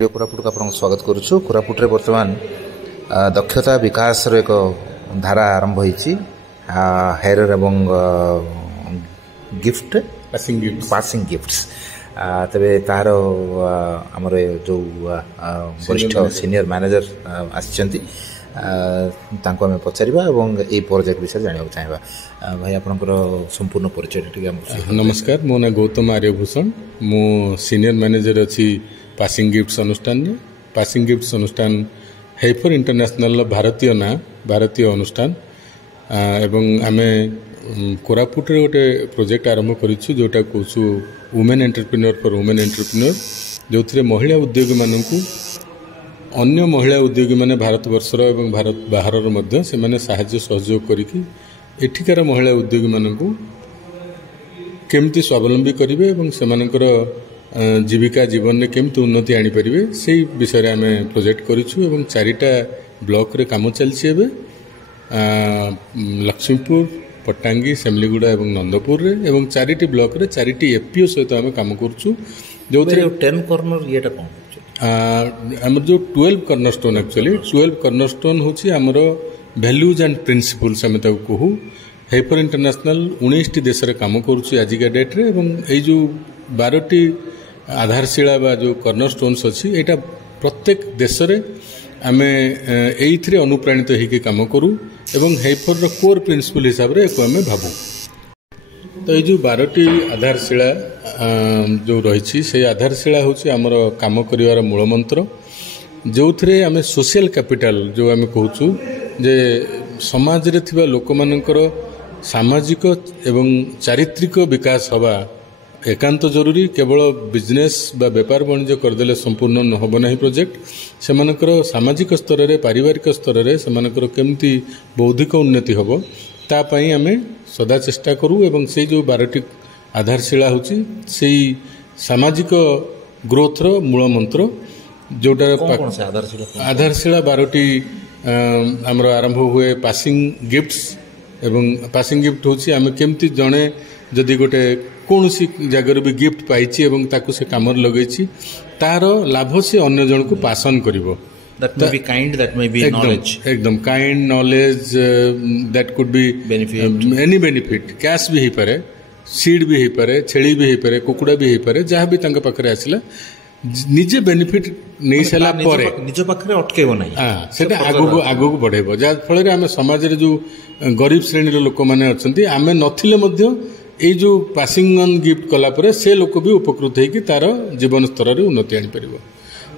कोरापुट को आपको स्वागत करुछु। कोरापुट रे वर्तमान दक्षता विकास रो एक धारा आरंभ होईची हेयर एवं गिफ्ट पासिंग गिफ्ट्स तबे तार हमर जो वरिष्ठ सीनियर मैनेजर आछंती तांको हमें पचारिबा एवं ए प्रोजेक्ट विषय जानिबा चाहबा। भाई आपनकर संपूर्ण परिचय टिके नमस्कार। मो ना गौतम आर्यभूषण, मो सीनियर मैनेजर अछि पासिंग गिफ्ट्स अनुष्ठान। पासिंग गिफ्ट्स अनुष्ठान हेफर इंटरनेशनल भारतीय अनुष्ठान एवं आमे कोरापुट रे गोटे प्रोजेक्ट आरंभ करिछु जोटा कहछु women entrepreneur for women entrepreneur, जो महिला उद्योगी मानकु अन्य महिला उद्योगी माने भारत वर्षर एवं भारत बाहर मध्य से माने साहाय्य सहयोग करिकि एठिकार महिला उद्योगी मानकु केमती स्वावलंबी करिवे एवं सेमानकर जीविका जीवन में केमती उन्नति आनी परिवे से विषय आम प्रोजेक्ट करिछु एवं 4टा ब्लॉक रे काम चलछि। एबे लक्ष्मीपुर, पट्टांगी, सेमलीगुड़ा एवं नंदपुर रे एवं 4टी ब्लॉक रे 4टी एफपीओ सहित आम काम करछु। जो 10 कॉर्नर येटा कोन हमर जो 12 कॉर्नरस्टोन एक्चुअली 12 कॉर्नरस्टोन होछि हमर वैल्यूज एंड प्रिंसिपल्स हम ताको कहू। हेफर इंटरनेशनल 19टी देश रे काम करछु आजिका डेट रे एवं ए जो 12टी आधारशिला बा जो कॉर्नरस्टोन्स अच्छी एटा प्रत्येक देश रे आमे एइथरे अनुप्राणित होइके काम करू एवं हेफर रो कोर प्रिंसिपल हिसाब रे एको आमे भाबू। तो ये जो 12टी आधारशिला जो रही से आधारशिला होची हमर काम करिवार मूल मंत्र, जो थरे आमे सोशल कैपिटल जो आमे कहूछु जे समाज रे थिबा लोक मानकर सामाजिक एवं चारित्रिक विकास हवा एकांत जरूरी। केवल बिजनेस बा व्यापार वाणिज्य करदेले संपूर्ण नहब नहीं प्रोजेक्ट सेमानकर सामाजिक स्तर रे पारिवारिक स्तर रे सेमानकर केमती बौद्धिक उन्नति हबो ता पई आमे सदा चेष्टा करू एवं से जो 12टी आधारशिला होची सेई सामाजिक ग्रोथ रो मूल मंत्र जोटा आधारशिला 12टी हमर आरंभ हुए पासिंग गिफ्ट्स एवं पासिंग गिफ्ट होची आमे केमती जणे जदि गोटे कौन सी जगह भी गिफ्ट पाइछि एवं ताकू से काम लगेछि तार लाभ से अन्य जन को पासन करिवो। That may be kind, that may be knowledge. एकदम kind knowledge that could be benefit any benefit cash भी ही पारे, सीड भी ही पारे, छेली भी ही पारे, कुकुड़ा भी ही पारे, जहाँ भी तांका पाखरे आसिला निजे बेनिफिट नहीं साला परे निज पाखरे अटकेबो नाही। हां सेटा आगो को बढ़ेबो जा फल रे आमे समाज रे जो गरीब श्रेणी रे लोक माने अछंती आमे नथिले मध्य ए जो पासिंग ऑन गिफ्ट कला परे से लोक भी उपकृत हेकि तार जीवन स्तर रे उन्नति आनी परिबो।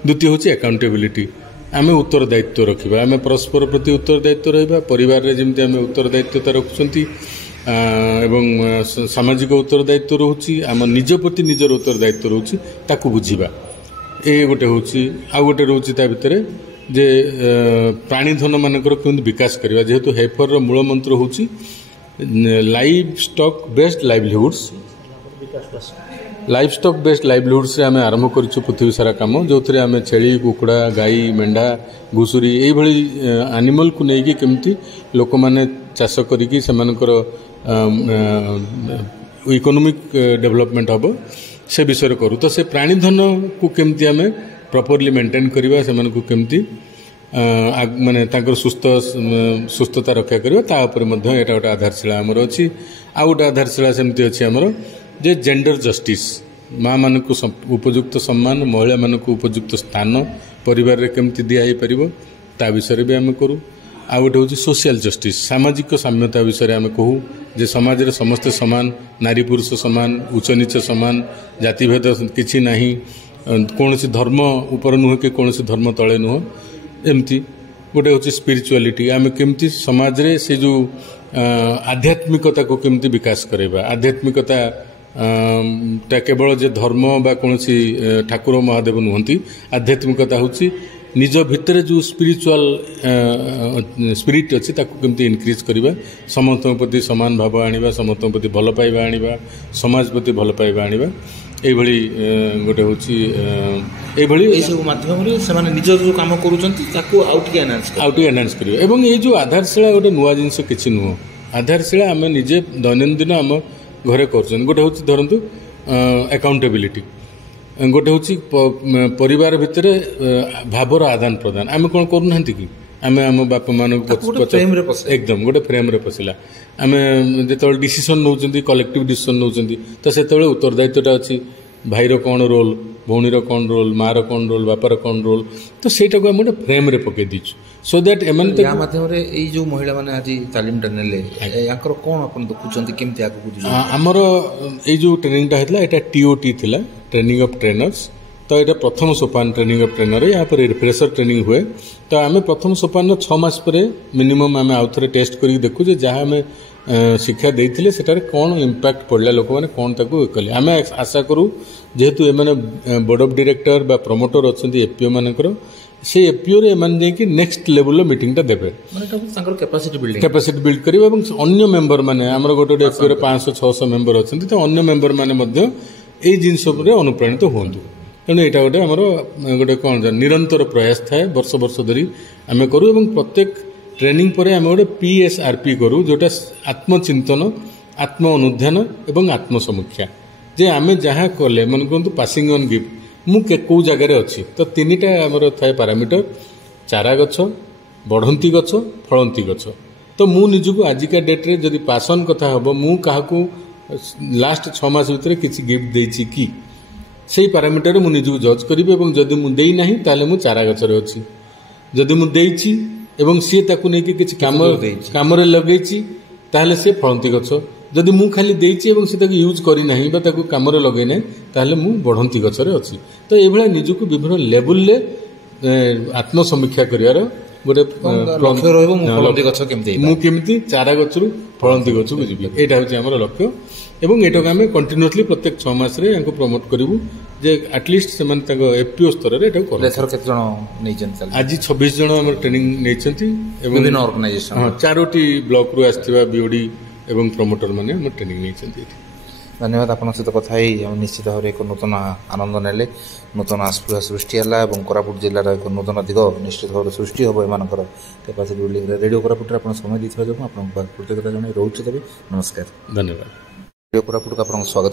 द्वितीय होची अकाउंटेबिलिटी, आमे उत्तरदायित्व रखिबा, आमे परस्पर प्रति उत्तरदायित्व रहबा, परिवार रे जेमति आमे उत्तरदायित्वता रखुछंती एवं सामाजिक उत्तरदायित्व रहउची, आम निज प्रति निजर उत्तरदायित्व रहउची ताकू बुझिबा। ए गोटे होची आ गोटे रहउची ता भितरे जे प्राणीधन मानकर केमति विकास करबा, जेहेतु हेफर रो मूल मंत्र होची live stock based livelihoods. Live stock based livelihoods रे आमे आरंभ करिछु पृथ्वी सारा काम, जो थरे आमे छेली, कुकुड़ा, गाई, मेंढा, घुसुरी एई भली एनिमल को नेकी केमति लोक माने चाष करिकि सेमानकर इकोनॉमिक डेवलपमेंट हबो से विषय करू। तो से प्राणीधन को केमति आमे प्रॉपर्ली मेंटेन करिबा, सेमान को केमति माने तांकर सुस्थता रक्षा करबा ता ऊपर मध्य एटा गोटे आधारशिला हमर अछि। आ गोटे आधारशिला सेमति अछि हमर जे जेंडर जस्टिस, माँ मान को उपयुक्त सम्मान, महिला मान को उपयुक्त स्थान परिवार रे केमति दिया ही परिबो ता विषय भी आम करूँ। आ गोटे हूँ सोशल जस्टिस, सामाजिक साम्यता विषय आम कहूँ जे समाज रे समस्ते समान, नारी पुरुष समान, उच्च नीच समान, जातिभेद किछि नाही, कौन सी धर्म ऊपर नुह कि कौन सी धर्म तले नुह, एमती गोटे हूँ स्पिरिचुअलिटी, आम केमती समाज रे से जो आध्यात्मिकता को केमती विकास करेबा। आध्यात्मिकता ता केवल जे धर्म बा कौन सी ठाकुर महादेव नुहंती, आध्यात्मिकता होची निज भितर जो स्पिरिचुअल स्पिरिट अच्छी ताकू केमती इनक्रीज करिबा, समस्त प्रति समान भाव आनिबा, समस्त प्रति भल पाइबा आनिबा, समाज प्रति भल पाइबा आनिबा, एई भली गोटे होची एई भली ए सब माध्यम रे से माने निज जो काम करूचंती ताकू आउट के एनहांस करिबा। एवं ए जो आधारशिला गोटे नुवा जिंस किछि नुह, आधारशिला आमे निजे दैनंदिन आम घरे करछन। गोटे होची धरंतु अकाउंटेबिलिटी, गोटे हूँ परिवार भितर भावर आदान प्रदान आम कौन करूना कि आम आम बापा मान एकदम गोटे फ्रेम रे पशिला आम जो डिसीजन नौ कलेक्टिव डिसीजन नौ तो से उत्तरदायित्वटा अच्छी भाईर कौन रोल भौणीर कौन रोल मार कौन रोल बापार कौन रोल तो सहीटा को आम गोटे फ्रेम रे पकई दीचु सो दैट एम माध्यम जो महिला मैंने आज तालीमटा नेले कौन आप देखुं केमती आगे आमर ये जो ट्रेनिंगटा होता है टीओटी थिला ट्रेनिंग ऑफ ट्रेनर्स तो यहाँ प्रथम सोपान ट्रेनिंग ऑफ ट्रेनर या रिफ्रेशर ट्रेनिंग हुए तो आम प्रथम सोपान 6 मास पर मिनिमम आम आउ थे टेस्ट कर देखु जहाँ आम शिक्षा देते सेटारे कौन इम्पैक्ट पड़ा लोक मैंने कौन ताको कले आम आशा करूँ जेहेतु एम बोर्ड ऑफ डायरेक्टर बा प्रमोटर अच्छा एपीओ मानकर से एपीओ रे एम जाकि नेक्स्ट लेवल मीटिंगटा देवे कैपेसिटी बिल्ड करेंगे और अन्य मेंबर माने आमर गोटे गोटे एपीओ 500-600 मेंबर अच्छा तो अन्य मेंबर माने ये जिनस अनुप्राणित हूँ तेणु यहाँ गोटे आमर गोटे कौन निरंतर प्रयास थाए वर्ष वर्ष धरी आम करूँ और प्रत्येक ट्रेनिंग पर आम गोटे PSRP करूँ जोटा आत्मचिंतन आत्म अनुध्यान और आत्मसमीक्षा जे आम जहाँ कले मन कहतु पासिंग ऑन गिफ्ट मु कौ जगार अच्छी तो 3टा आमर थाए पारामीटर चारा गछ बढ़ंती गछ फलंती गछ तो मु निजको आजिका डेट्रे जदि पासन कथा हम मु क्या लास्ट 6 मास भितर किसी गिफ्ट देछि कि से पारामीटर मु निजको जज करी और जदि मु देई नाही ताले मु चारा गछरे अच्छी जदि मु देछि एवं सी ताकू नहीं किसी काम लगे ताहले से फलंती गछ जदि मु खाली देछि एवं से ताकू यूज करी नाही बा ताकू काम लगे ना ताहले मु बढ़ंती गछरे अच्छी तो ये निजको विभिन्न लेवल ले आत्मसमीक्षा करियार गोटे मुझे चारा गचरू फलंती गच को जी यहाँ हूँ आम लक्ष्य और यहाँ आम कंटिन्यूअसली प्रत्येक 6 मास प्रमोट करूँ जे एटलिस्ट से एपीओ स्तर में आज 26 जन आम ट्रेनिंग नहीं 4टी ब्लॉक रू आसवा बीओडी और प्रमोटर मैंने ट्रेनिंग नहीं धन्यवाद आपन सहित कथा निश्चित भाव एक नूतन आनंद नेले नूतन आस्फुआ सृष्टि है और कोरापुट जिलार एक नूतन दिग निश्चित भाव सृष्टि हम एम कैपेसिटी बिल्डिंग रेडियो कोरापुट आप समय देने जो आप कृतज्ञता जन रोचे देवी नमस्कार धन्यवाद रेडियो कोरापुट को आप स्वागत।